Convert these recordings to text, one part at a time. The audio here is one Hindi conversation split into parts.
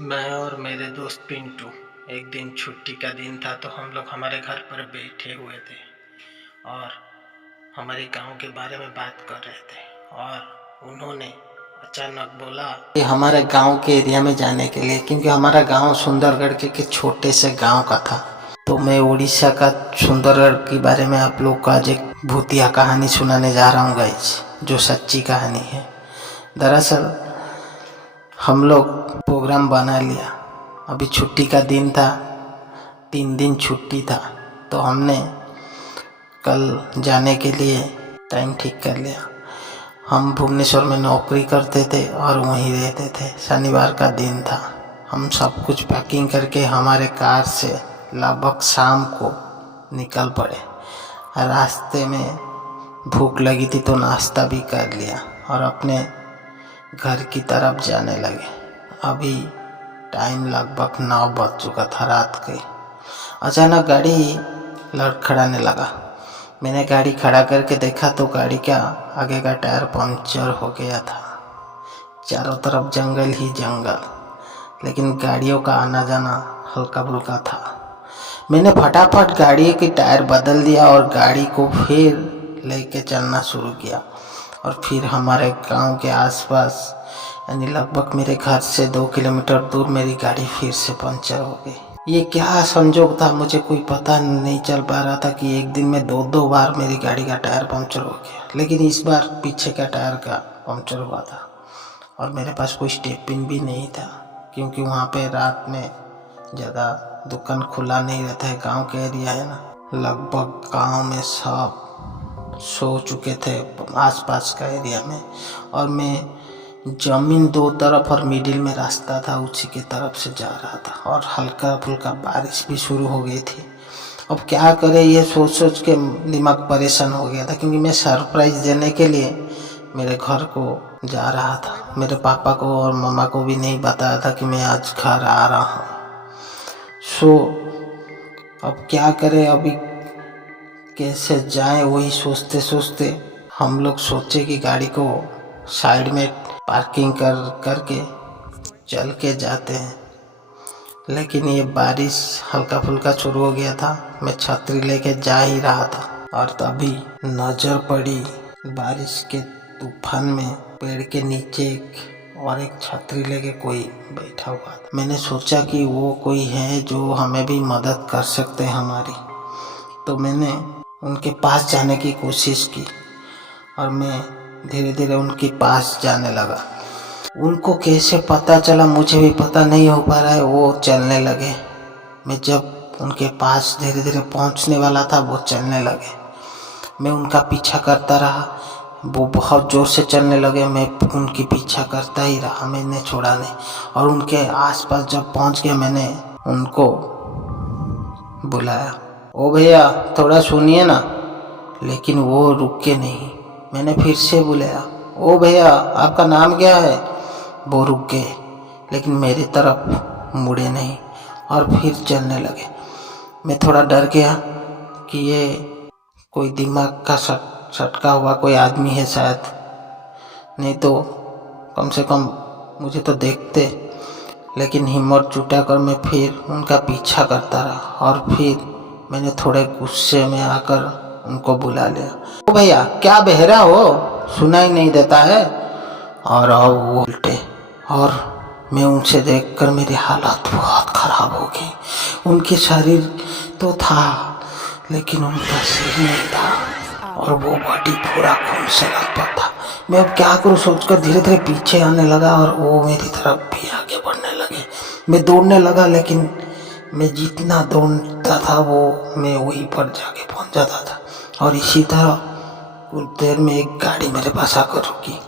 मैं और मेरे दोस्त पिंटू एक दिन छुट्टी का दिन था तो हम लोग हमारे घर पर बैठे हुए थे और हमारे गांव के बारे में बात कर रहे थे और उन्होंने अचानक बोला कि हमारे गांव के एरिया में जाने के लिए, क्योंकि हमारा गांव सुंदरगढ़ के छोटे से गांव का था। तो मैं उड़ीसा का सुंदरगढ़ के बारे में आप लोग को आज एक भूतिया कहानी सुनाने जा रहा हूँ गाइस, जो सच्ची कहानी है। दरअसल हम लोग प्रोग्राम बना लिया, अभी छुट्टी का दिन था, 3 दिन छुट्टी था, तो हमने कल जाने के लिए टाइम ठीक कर लिया। हम भुवनेश्वर में नौकरी करते थे और वहीं रहते थे। शनिवार का दिन था। हम सब कुछ पैकिंग करके हमारे कार से लगभग शाम को निकल पड़े। रास्ते में भूख लगी थी तो नाश्ता भी कर लिया और अपने घर की तरफ जाने लगे। अभी टाइम लगभग 9 बज चुका था रात के। अचानक गाड़ी लड़खड़ाने लगा। मैंने गाड़ी खड़ा करके देखा तो गाड़ी का आगे का टायर पंक्चर हो गया था। चारों तरफ जंगल ही जंगल, लेकिन गाड़ियों का आना जाना हल्का फुल्का था। मैंने फटाफट गाड़ी की टायर बदल दिया और गाड़ी को फिर लेके चलना शुरू किया। और फिर हमारे गांव के आसपास, यानी लगभग मेरे घर से 2 किलोमीटर दूर, मेरी गाड़ी फिर से पंचर हो गई। ये क्या संजोग था, मुझे कोई पता नहीं चल पा रहा था कि एक दिन में 2 बार मेरी गाड़ी का टायर पंचर हो गया। लेकिन इस बार पीछे का टायर का पंचर हुआ था और मेरे पास कोई स्टेप पिन भी नहीं था, क्योंकि वहाँ पे रात में ज़्यादा दुकान खुला नहीं रहता है। गांव के एरिया है ना, लगभग गांव में सब सो चुके थे आसपास का एरिया में। और मैं जमीन 2 तरफ और मिडिल में रास्ता था, उसी के तरफ से जा रहा था और हल्का फुल्का बारिश भी शुरू हो गई थी। अब क्या करे, ये सोच सोच के दिमाग परेशान हो गया था, क्योंकि मैं सरप्राइज देने के लिए मेरे घर को जा रहा था। मेरे पापा को और मम्मा को भी नहीं बताया था कि मैं आज घर आ रहा हूँ। अब क्या करें, अभी कैसे जाएं, वही सोचते सोचते हम लोग सोचे कि गाड़ी को साइड में पार्किंग करके चल के जाते हैं। लेकिन ये बारिश हल्का फुल्का शुरू हो गया था। मैं छतरी लेके जा ही रहा था और तभी नजर पड़ी बारिश के तूफान में पेड़ के नीचे एक छतरी लेके कोई बैठा हुआ था। मैंने सोचा कि वो कोई है जो हमें भी मदद कर सकते हैं हमारी। तो मैंने उनके पास जाने की कोशिश की और मैं धीरे धीरे उनके पास जाने लगा। उनको कैसे पता चला मुझे भी पता नहीं हो पा रहा है, वो चलने लगे। मैं जब उनके पास धीरे धीरे पहुंचने वाला था, वो चलने लगे। मैं उनका पीछा करता रहा, वो बहुत ज़ोर से चलने लगे। मैं उनकी पीछा करता ही रहा, मैंने छोड़ा नहीं। और उनके आसपास जब पहुंच गया, मैंने उनको बुलाया, ओ भैया थोड़ा सुनिए ना। लेकिन वो रुके नहीं। मैंने फिर से बुलाया, ओ भैया आपका नाम क्या है। वो रुक गए, लेकिन मेरी तरफ मुड़े नहीं और फिर चलने लगे। मैं थोड़ा डर गया कि ये कोई दिमाग का सटका हुआ कोई आदमी है शायद, नहीं तो कम से कम मुझे तो देखते। लेकिन हिम्मत जुटाकर मैं फिर उनका पीछा करता रहा और फिर मैंने थोड़े गुस्से में आकर उनको बुला लिया, ओ भैया क्या बहरा हो, सुनाई नहीं देता है। और वो उल्टे, और मैं उनसे देखकर मेरी हालत बहुत ख़राब हो गई। उनके शरीर तो था लेकिन उनका सिर नहीं था और वो बॉडी पूरा खून से लथपथ था। मैं अब क्या करूं सोचकर धीरे धीरे पीछे आने लगा और वो मेरी तरफ भी आगे बढ़ने लगे। मैं दौड़ने लगा, लेकिन मैं जितना दौड़ता था वो मैं वहीं पर जाके पहुंच जाता था। और इसी तरह कुछ देर में एक गाड़ी मेरे पास आकर रुकी।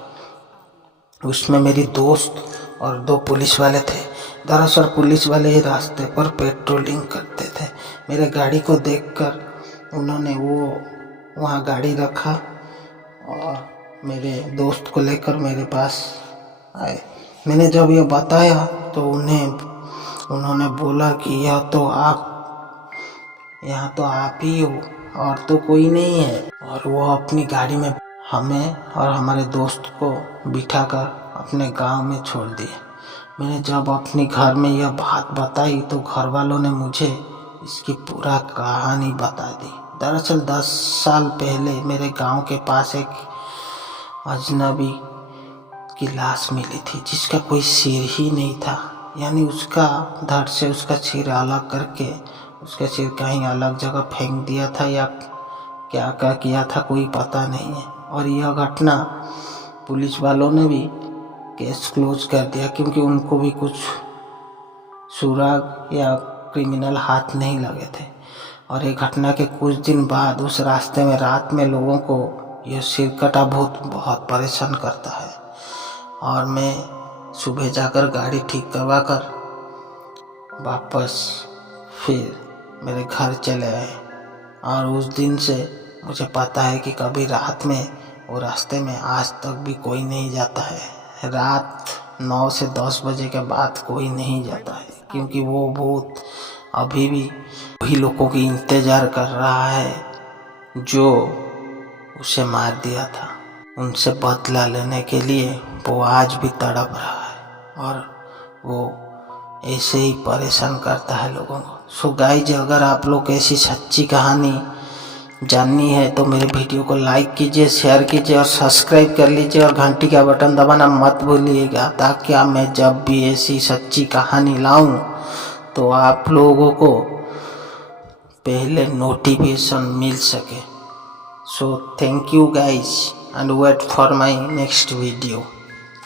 उसमें मेरी दोस्त और 2 पुलिस वाले थे। दरअसल पुलिस वाले ही रास्ते पर पेट्रोलिंग करते थे। मेरे गाड़ी को देखकर उन्होंने वहाँ गाड़ी रखा और मेरे दोस्त को लेकर मेरे पास आए। मैंने जब ये बताया तो उन्होंने बोला कि यहाँ तो आप ही हो और तो कोई नहीं है। और वो अपनी गाड़ी में हमें और हमारे दोस्त को बिठाकर अपने गांव में छोड़ दिए। मैंने जब अपने घर में यह बात बताई तो घर वालों ने मुझे इसकी पूरा कहानी बता दी। दरअसल 10 साल पहले मेरे गांव के पास एक अजनबी की लाश मिली थी जिसका कोई सिर ही नहीं था। यानी उसका धड़ से उसका सिर अलग करके उसका सिर कहीं अलग जगह फेंक दिया था या क्या क्या किया था कोई पता नहीं है। और यह घटना पुलिस वालों ने भी केस क्लोज कर दिया क्योंकि उनको भी कुछ सुराग या क्रिमिनल हाथ नहीं लगे थे। और ये घटना के कुछ दिन बाद उस रास्ते में रात में लोगों को यह सिरकटा बहुत परेशान करता है। और मैं सुबह जाकर गाड़ी ठीक करवा कर वापस फिर मेरे घर चले आए। और उस दिन से मुझे पता है कि कभी रात में वो रास्ते में आज तक भी कोई नहीं जाता है। रात 9 से 10 बजे के बाद कोई नहीं जाता है क्योंकि वो भूत अभी भी वही लोगों की इंतजार कर रहा है जो उसे मार दिया था। उनसे बदला लेने के लिए वो आज भी तड़प रहा है और वो ऐसे ही परेशान करता है लोगों को। सो गाइज, अगर आप लोग ऐसी सच्ची कहानी जाननी है तो मेरे वीडियो को लाइक कीजिए, शेयर कीजिए और सब्सक्राइब कर लीजिए और घंटी का बटन दबाना मत भूलिएगा ताकि मैं जब भी ऐसी सच्ची कहानी लाऊं तो आप लोगों को पहले नोटिफिकेशन मिल सके। So thank you guys and wait for my next video.